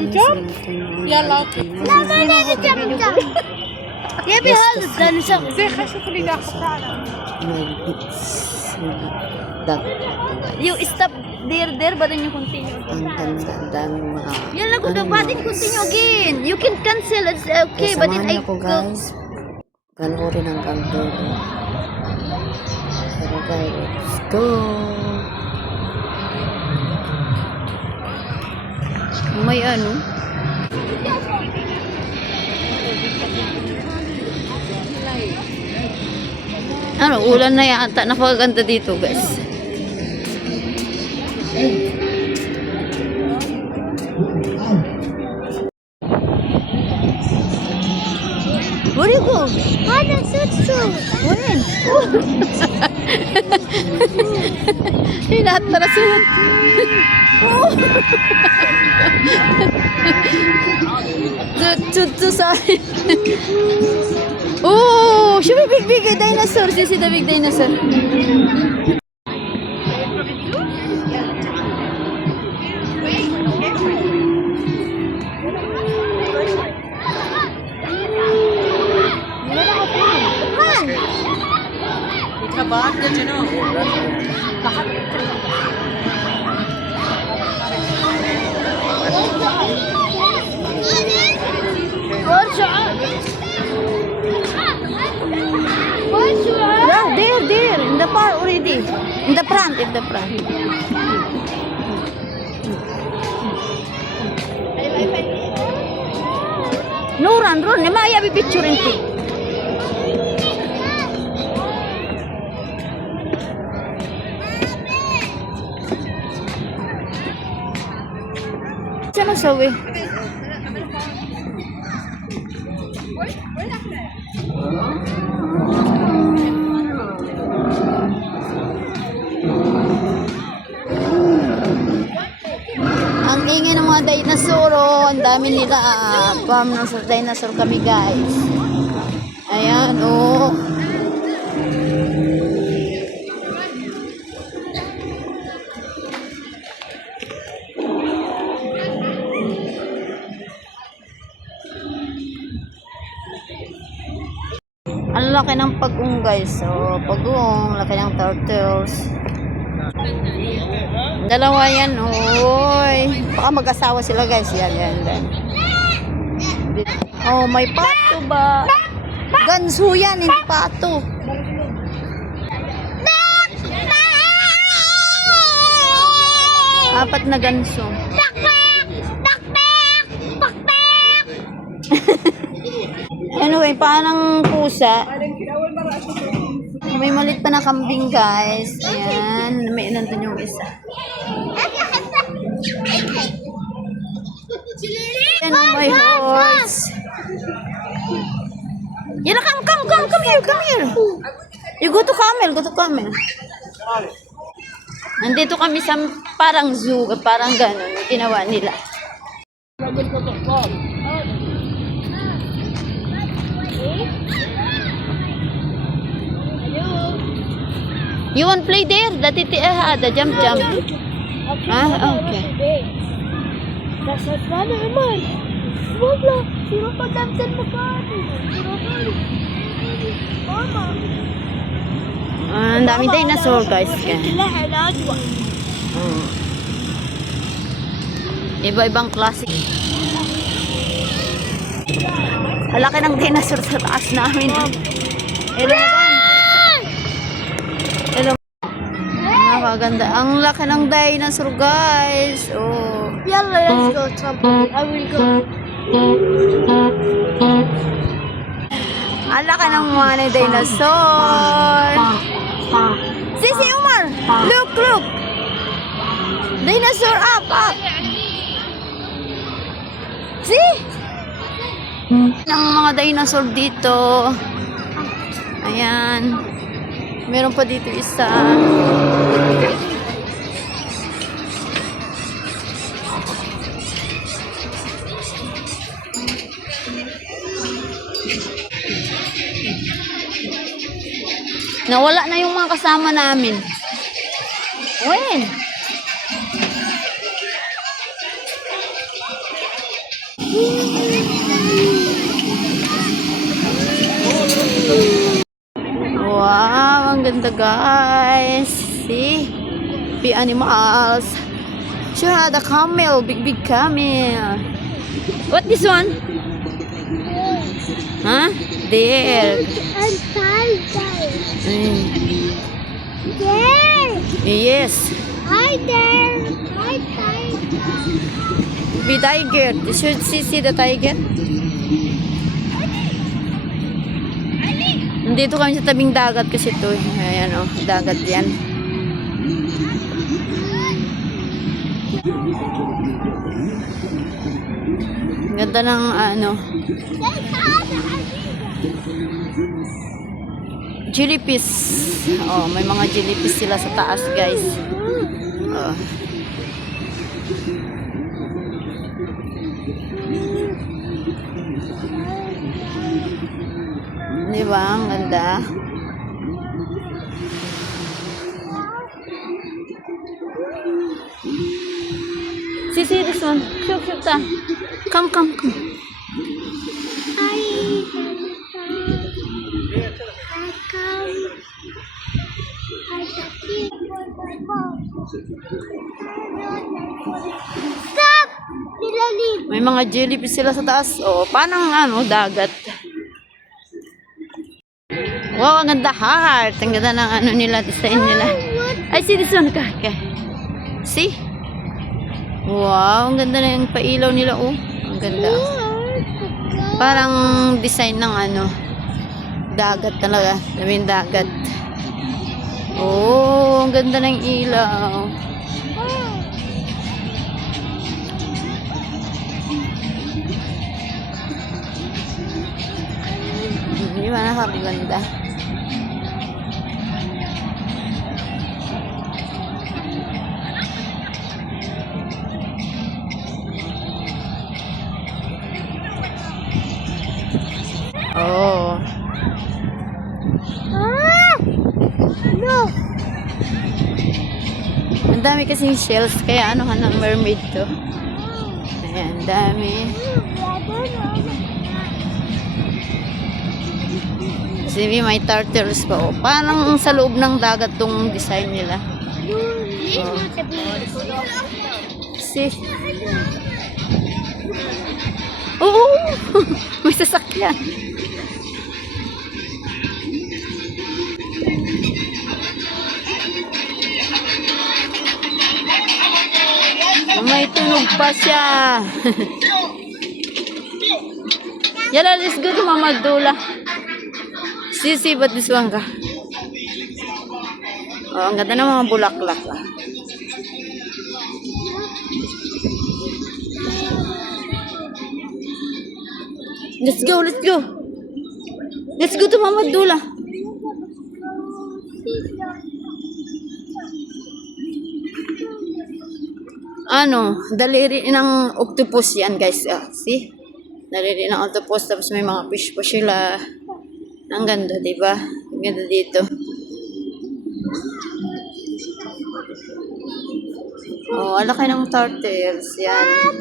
Chamcham يلا لا ما نادي جمجم يبي هذا الديناصور زي خشب اللي داخل تعالى You stop there but then you continue. Ang ganda-ganda mga... Yalla go the button continue again. You can cancel, it's okay, but then I Samahan niyo ako guys. Panoorin ang dulo. Pero guys, let's go! may ano. Ano, ulan na yata. Napakaganda dito, guys. Where do you go? Ano, sutsu? When? Hinatarasun. Sutsu sorry. Oh, should be big dinosaur. This is the big dinosaur. बात के चलो Yeah, there, in the park already. In the front. No, run. Nemaya be picturing thing. Sana sawi. Ang ingay ng mga dinosaur, oh. Ang dami nila. Farm ng dinosaur kami, guys. Ayan, oh. Ang laki ng pag-ung, guys. So, pag-ung, laki ng turtles. Dalawa yan, oy. Baka mag-asawa sila, guys. Yan. Oh, may pato ba? Ganso yan, hindi pato. Apat na ganso. Anyway, parang pusa. May malit pa na kambing, guys. Ayan. May nandun yung isa. Ayan ang my horse. Yan, come here. You go to camel. Nandito kami sa parang zoo, parang gano'n. Ginawa nila. You want play there? The jump. Okay. Ang dami dinosaur, guys. Iba-ibang klase. Halaki ng dinosaur sa taas namin. Napakaganda. Ang laki ng dinosaur, guys. Oh. Yalla, let's go trampoline. I will go. Ang laki ng mga dinosaur. Sisi Umar, look. Dinosaur up. See? Ang mga dinosaur dito. Ayan. Meron pa dito isa. Nawala na yung mga kasama namin. When? Wow, ang ganda guys. See? The animals. Sure, the camel. Big camel. What this one? Huh? There. And tiger. Mm. There. Yes. Hi there. Hi tiger. The tiger. You should see the tiger. Dito kami sa tabing dagat kasi ito. Ayan o, dagat yan. Ganda ng ano. Jellyfish. Oh, may mga jellyfish sila sa taas, guys. Oh. Di ba? Ang ganda. See this one. Shoot ta. Come. Hi. Stop! Nilalim. May mga jellyfish sila sa taas. Oh, parang ano, dagat. Wow, ang ganda heart. Ang ganda ng ano nila, design nila. Ay, see this one ka. See? Wow, ang ganda na yung pailaw nila. Oh, ang ganda. Parang design ng ano, dagat talaga. Daming dagat. Oh, ang ganda ng ilaw. Di ba nakakaganda? Oh. No. Ang dami kasing shells, kaya ano ka ng mermaid to. Ayan, dami. Kasi may turtles pa. Oh. Parang sa loob ng dagat tong design nila. See? Oo! May sasakyan. May tunog pa siya. Yala, let's go to Mama Dula. See, ba't this one ka? Oh, ang ganda ng mga bulaklak. Let's go. Let's go to Mama Dula. Ano, daliri ng octopus yan, guys. See? Daliri ng octopus, tapos may mga fish pa sila. Ang ganda, diba? Ang ganda dito. Oh, alaki ng turtles. Yan.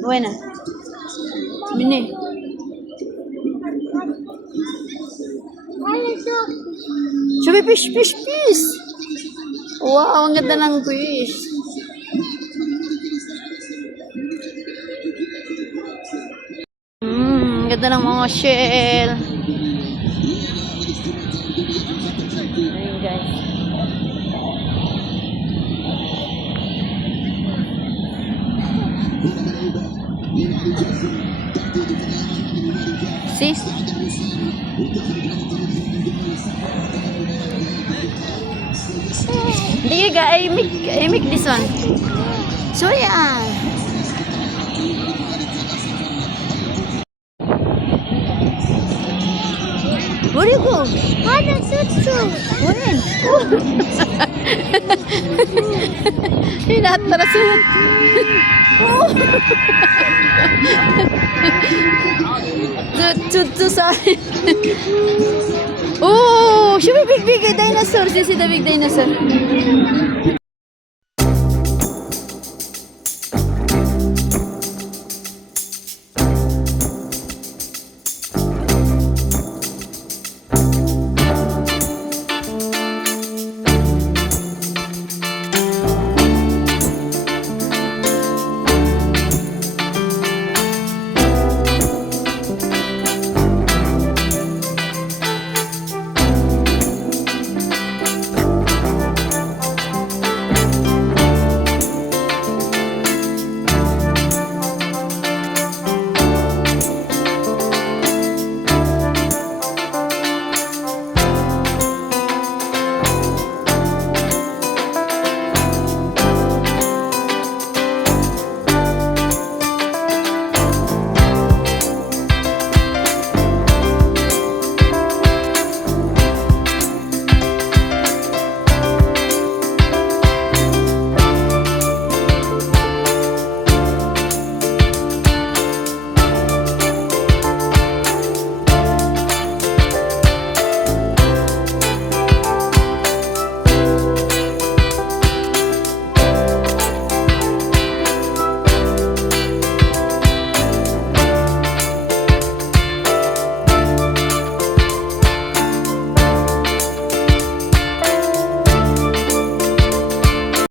Buena. Bini. Sabi, fish. Wow, ang ganda ng fish. Ang ganda ng mga shell. Ayun, guys. See? Hindi ka, I make this one. So, yeah. Where do you go? Ano, suit. When? Hinatarasun. To sorry. Oh, should be big dinosaur. You see the big dinosaur.